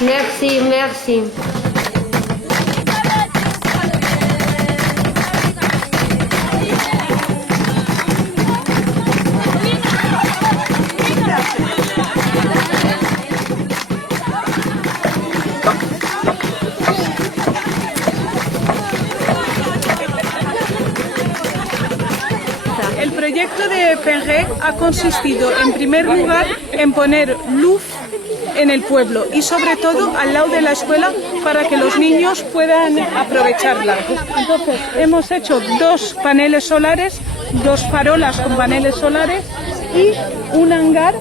Merci, merci. El proyecto de Penrec ha consistido, en primer lugar, en poner luz en el pueblo y sobre todo al lado de la escuela para que los niños puedan aprovecharla. Entonces hemos hecho 2 paneles solares, 2 farolas con paneles solares y un hangar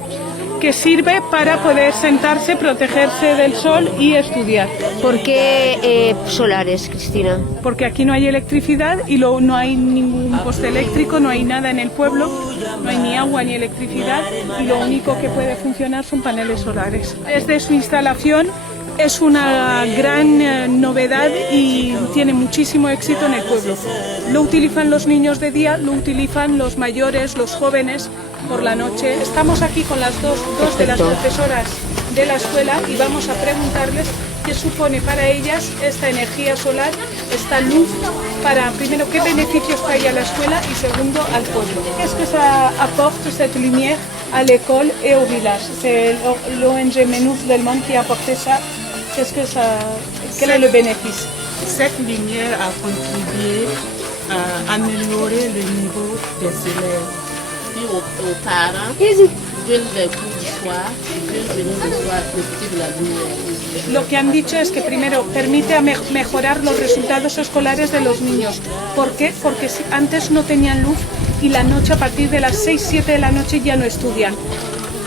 que sirve para poder sentarse, protegerse del sol y estudiar. ¿Por qué solares, Cristina? Porque aquí no hay electricidad y no hay ningún poste eléctrico, no hay nada en el pueblo, no hay ni agua ni electricidad y lo único que puede funcionar son paneles solares. Desde su instalación es una gran novedad y tiene muchísimo éxito en el pueblo. Lo utilizan los niños de día, lo utilizan los mayores, los jóvenes por la noche. Estamos aquí con las dos de las profesoras de la escuela y vamos a preguntarles qué supone para ellas esta energía solar, esta luz, para primero qué beneficios trae a la escuela y segundo al pueblo. Qu'est-ce que ça apporte cette lumière à l'école et au village? C'est l'ONG Menus del Monde qui a apporté ça. Quel est le bénéfice? Cette lumière a contribué à améliorer le niveau des élèves. Puis aux parents qui viennent les cours du soir, ils viennent venir le soir profiter de la lumière. Lo que han dicho es que primero permite mejorar los resultados escolares de los niños. ¿Por qué? Porque antes no tenían luz y la noche a partir de las 6-7 de la noche ya no estudian.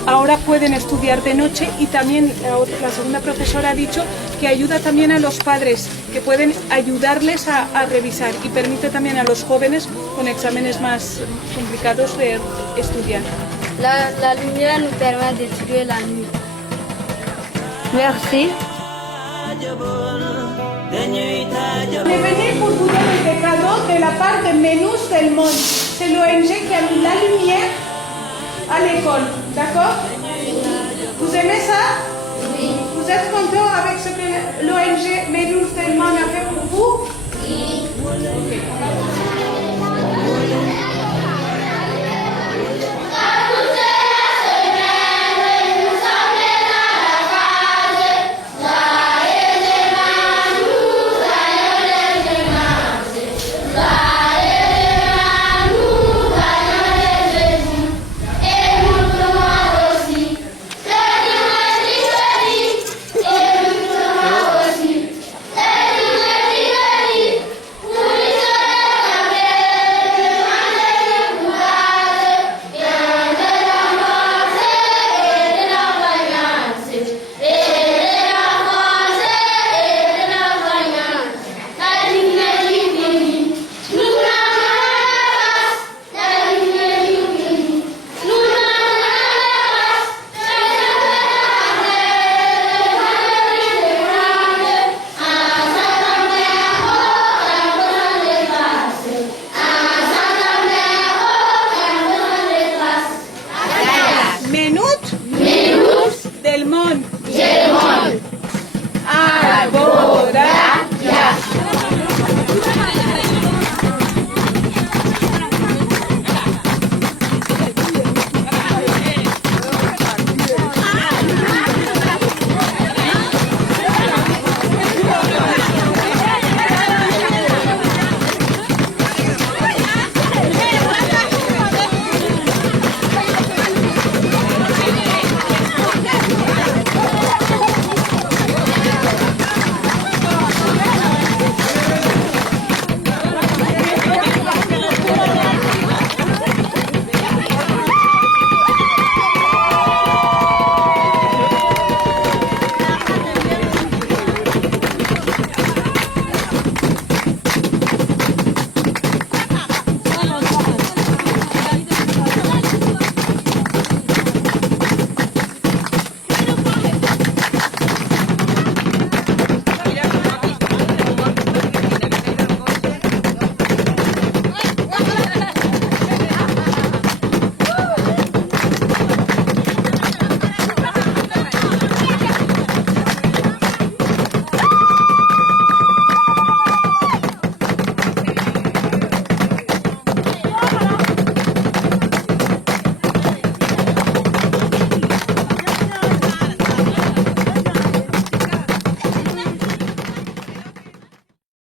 Ahora pueden estudiar de noche y también la segunda profesora ha dicho que ayuda también a los padres, que pueden ayudarles a revisar y permite también a los jóvenes con exámenes más complicados de estudiar. La lumière nous permet d'étudier la nuit. Merci. Prévenir pour vous donner des cadeaux de la part de Menus del Monde. C'est l'ONG qui a mis la lumière à l'école, d'accord? Vous aimez ça? Oui. Vous êtes content avec ce que l'ONG Menus del Monde a fait pour vous? Oui. Okay. Menus del Monde.